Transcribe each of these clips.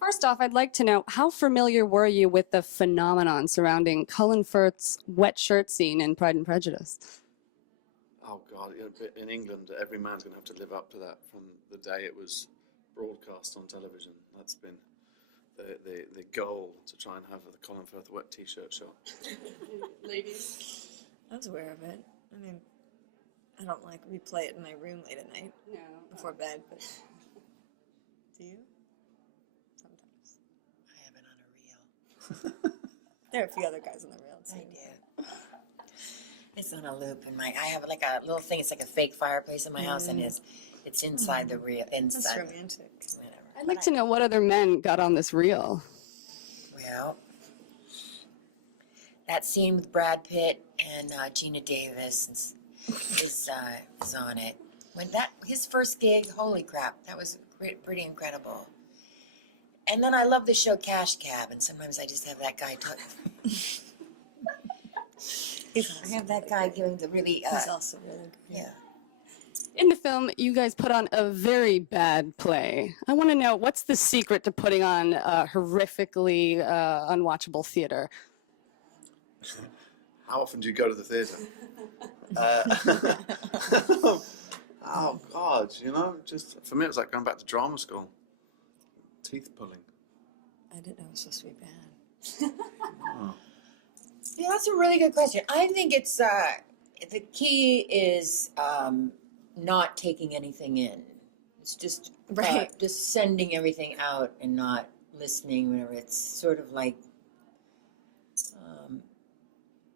First off, I'd like to know, how familiar were you with the phenomenon surrounding Colin Firth's wet shirt scene in Pride and Prejudice? Oh God, in England, every man's going to have to live up to that from the day it was broadcast on television. That's been the goal, to try and have the Colin Firth wet t-shirt shot. Ladies? I was aware of it. I mean, I don't like replay it in my room late at night before bed, but do you? Sometimes. I have it on a reel. There are a few other guys on the reel too. I do. It's on a loop in my. I have like a little thing. It's like a fake fireplace in my house, and it's inside the reel. Inside. That's romantic. Whatever. I'd like to know what other men got on this reel. Well, that scene with Brad Pitt and Gina Davis is on it. When his first gig, holy crap, that was pretty incredible. And then I love the show Cash Cab, and sometimes I just have that guy talk. I have that guy giving the really. He's also really good. Yeah. In the film, you guys put on a very bad play. I want to know, what's the secret to putting on horrifically unwatchable theater? How often do you go to the theatre? Oh God, just for me it was like going back to drama school. Teeth pulling. I didn't know it was supposed to be bad. Oh. Yeah, that's a really good question. I think it's the key is not taking anything in. It's just just sending everything out and not listening. Whenever it's sort of like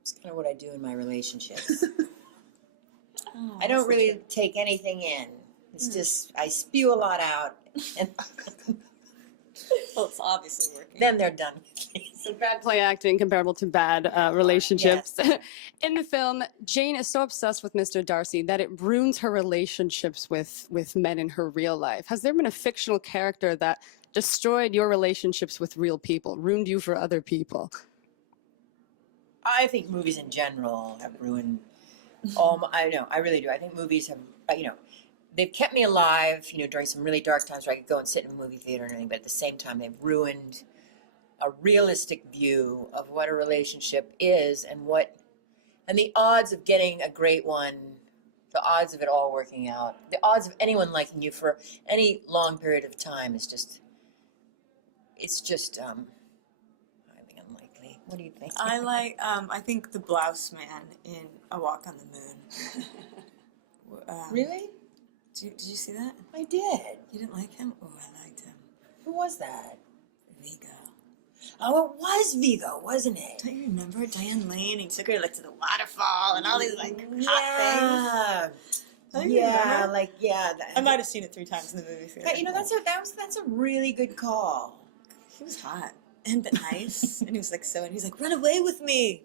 it's kind of what I do in my relationships. I don't really take anything in. It's just I spew a lot out, and Well, it's obviously working. then they're done. So bad play acting comparable to bad relationships. In the film, Jane is so obsessed with Mr. Darcy that it ruins her relationships with men in her real life. Has there been a fictional character that destroyed your relationships with real people, ruined you for other people? I think movies in general have ruined all. I really do. I think movies have, they've kept me alive, during some really dark times where I could go and sit in a movie theater and everything, but at the same time, they've ruined a realistic view of what a relationship is and the odds of getting a great one, the odds of it all working out, the odds of anyone liking you for any long period of time is just, it's just highly unlikely. What do you think? I think the blouse man in A Walk on the Moon. Really? Did you see that? I did. You didn't like him? Oh, I liked him. Who was that? Vigo. Oh, it was Vigo, wasn't it? Don't you remember Diane Lane? He took her to the waterfall and all these hot things. Don't you remember? I might have seen it 3 times in the movie theater. That's a really good call. He was hot and nice, and he was and he's like, "Run away with me."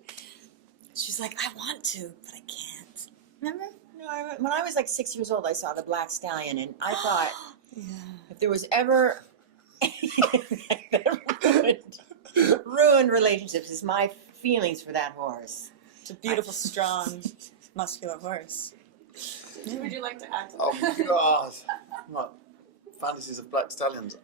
She's like, "I want to, but I can't." Remember? No, when I was like 6 years old, I saw The Black Stallion, and I thought, if there was ever ruined relationships, is my feelings for that horse. It's a beautiful, strong, muscular horse. Would you like to add to that? Oh God! What fantasies of black stallions?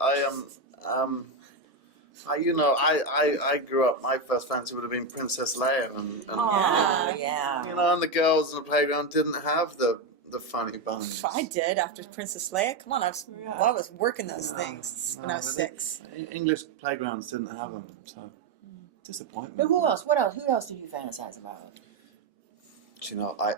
I grew up. My first fantasy would have been Princess Leia, and and the girls in the playground didn't have the funny buns. I did after Princess Leia. Come on, I was working those things when I was 6. English playgrounds didn't have them, so disappointment. But who else? What else? Who else did you fantasize about?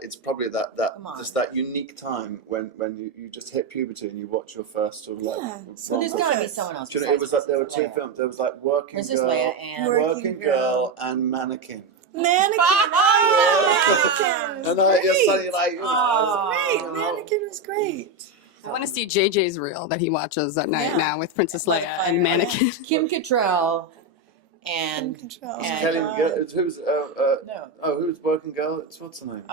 It's probably that unique time when you just hit puberty and you watch your first sort of So there's got to be someone else. It was like there were 2 films. There was like Working Girl and Mannequin. Mannequin. And you're suddenly like, it was great. Mannequin was great. I want to see JJ's reel that he watches at night now with Princess Leia and Mannequin. Kim Cattrall and Kelly. Who's Working Girl? What's her name?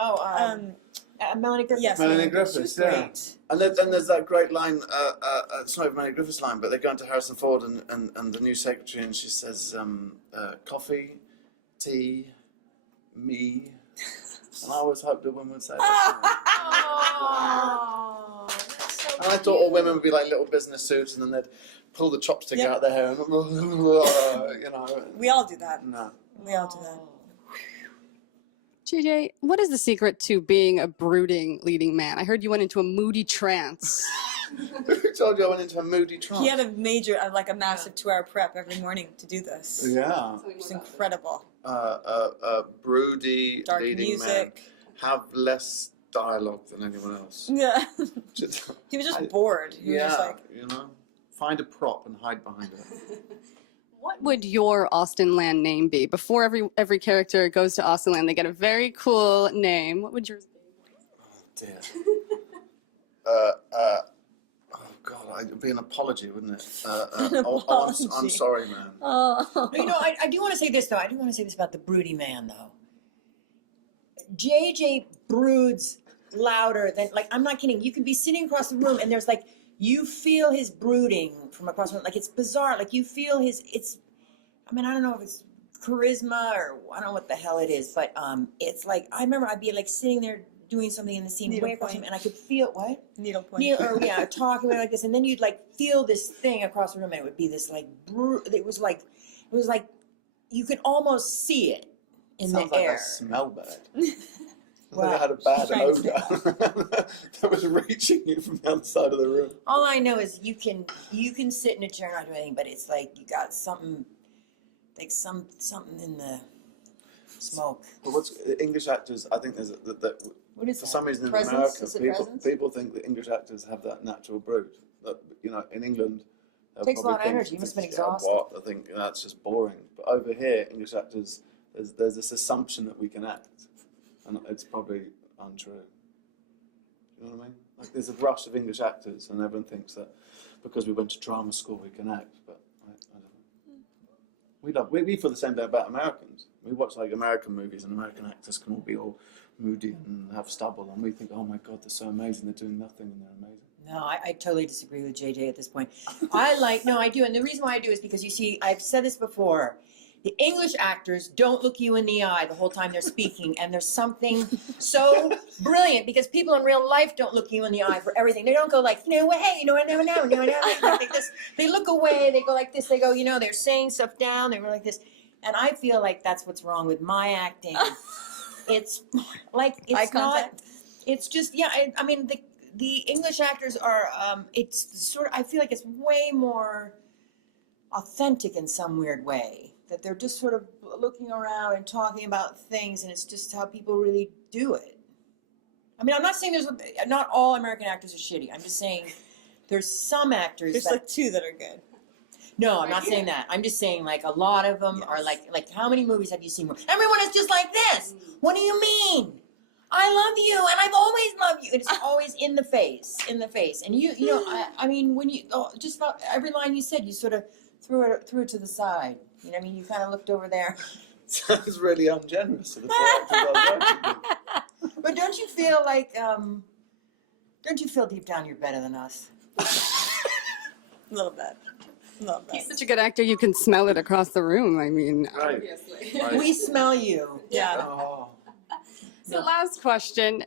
Melanie Griffith. Yes, Melanie Griffith. Yeah. And then there's that great line. It's not even Melanie Griffith's line, but they go into Harrison Ford and the new secretary, and she says, "Coffee, tea, me." And I always hoped a woman would say that. Oh, that's so And I thought all women would be like little business suits, and then they'd pull the chopstick out their hair, and you know. We all do that. No. We all do that. JJ, what is the secret to being a brooding leading man? I heard you went into a moody trance. Who told you I went into a moody trance? He had a major, like a massive 2-hour prep every morning to do this. Yeah. It's incredible. Broody Dark leading music. man. Have less dialogue than anyone else. Yeah. He was just bored. He was just like, you know, find a prop and hide behind it. What would your Austenland name be? Before every character goes to Austenland, they get a very cool name. What would yours be? Oh dear. Oh God, it'd be an apology, wouldn't it? apology. I'm sorry, man. oh. You know, I do want to say this though. I do want to say this about the broody man though. JJ broods louder than, like, I'm not kidding. You can be sitting across the room and there's like, you feel his brooding from across the room. Like, it's bizarre. Like, you feel I don't know if it's charisma or I don't know what the hell it is, but it's like, I remember I'd be like sitting there doing something in the scene way across from, and I could feel, what? Needlepoint. Talking like this, and then you'd like feel this thing across the room, and it would be this like, it was like you could almost see it in Sounds the like air. I smell bad. I Well, think I had a bad trying to odor that was reaching you from the other side of the room. All I know is you can sit in a chair and not do anything, but it's like you got something, like something in the smoke. But what's English actors? I think there's What is for that? some reason in Presence? America, Is it people presence? people think that English actors have that natural brood. That, you know, in England, they'll Takes a lot of probably think, energy. You must have been "Yeah, exhausted." what? I think that's just boring. But over here, English actors, there's this assumption that we can act, and it's probably untrue. You know what I mean? Like, there's a rush of English actors, and everyone thinks that because we went to drama school we can act. But I don't know. We feel the same way about Americans. We watch like American movies, and American actors can all be all moody and have stubble, and we think, oh my God, they're so amazing. They're doing nothing, and they're amazing. No, I totally disagree with JJ at this point. I do, and the reason why I do is because you see, I've said this before. The English actors don't look you in the eye the whole time they're speaking, and there's something so brilliant because people in real life don't look you in the eye for everything. They don't go like, hey, I never know. Like this. They look away. They go like this. They go, they're saying stuff down. They go like this, and I feel like that's what's wrong with my acting. It's like it's Eye contact? It's just I mean the English actors are. It's sort of. I feel like it's way more authentic in some weird way. That they're just sort of looking around and talking about things, and it's just how people really do it. I mean, I'm not saying not all American actors are shitty. I'm just saying there's some actors. There's like 2 that are good. No, I'm not saying that. I'm just saying like a lot of them are like how many movies have you seen? Everyone is just like this. What do you mean? I love you, and I've always loved you. It's always in the face. And you know, I mean, when you just about every line you said, you sort of threw it to the side. You know what I mean? You kind of looked over there. Sounds really ungenerous of the actors I was working with. But don't you feel like, don't you feel deep down you're better than us? A little bit. He's such a good actor, you can smell it across the room. I mean, Right. obviously. Right. We smell you. Yeah. Oh. So last question.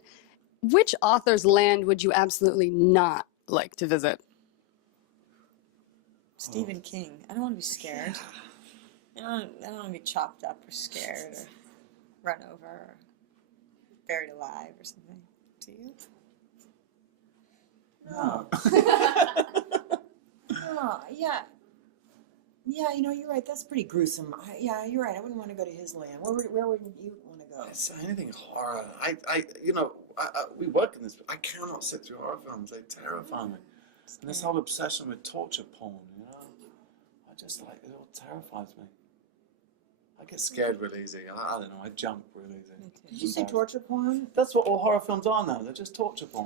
Which author's land would you absolutely not like to visit? Stephen King. I don't want to be scared. I don't want to be chopped up or scared or run over or buried alive or something. Do you? No. Oh, yeah. Yeah, you're right. That's pretty gruesome. You're right. I wouldn't want to go to his land. Where would you want to go? It's anything horror. We work in this. I cannot sit through horror films. They terrify me. And this whole obsession with torture porn, I just like, it all terrifies me. I get scared real easy. I don't know. I jump real easy. Me too. Did you say torture porn? That's what all horror films are now. They're just torture porn.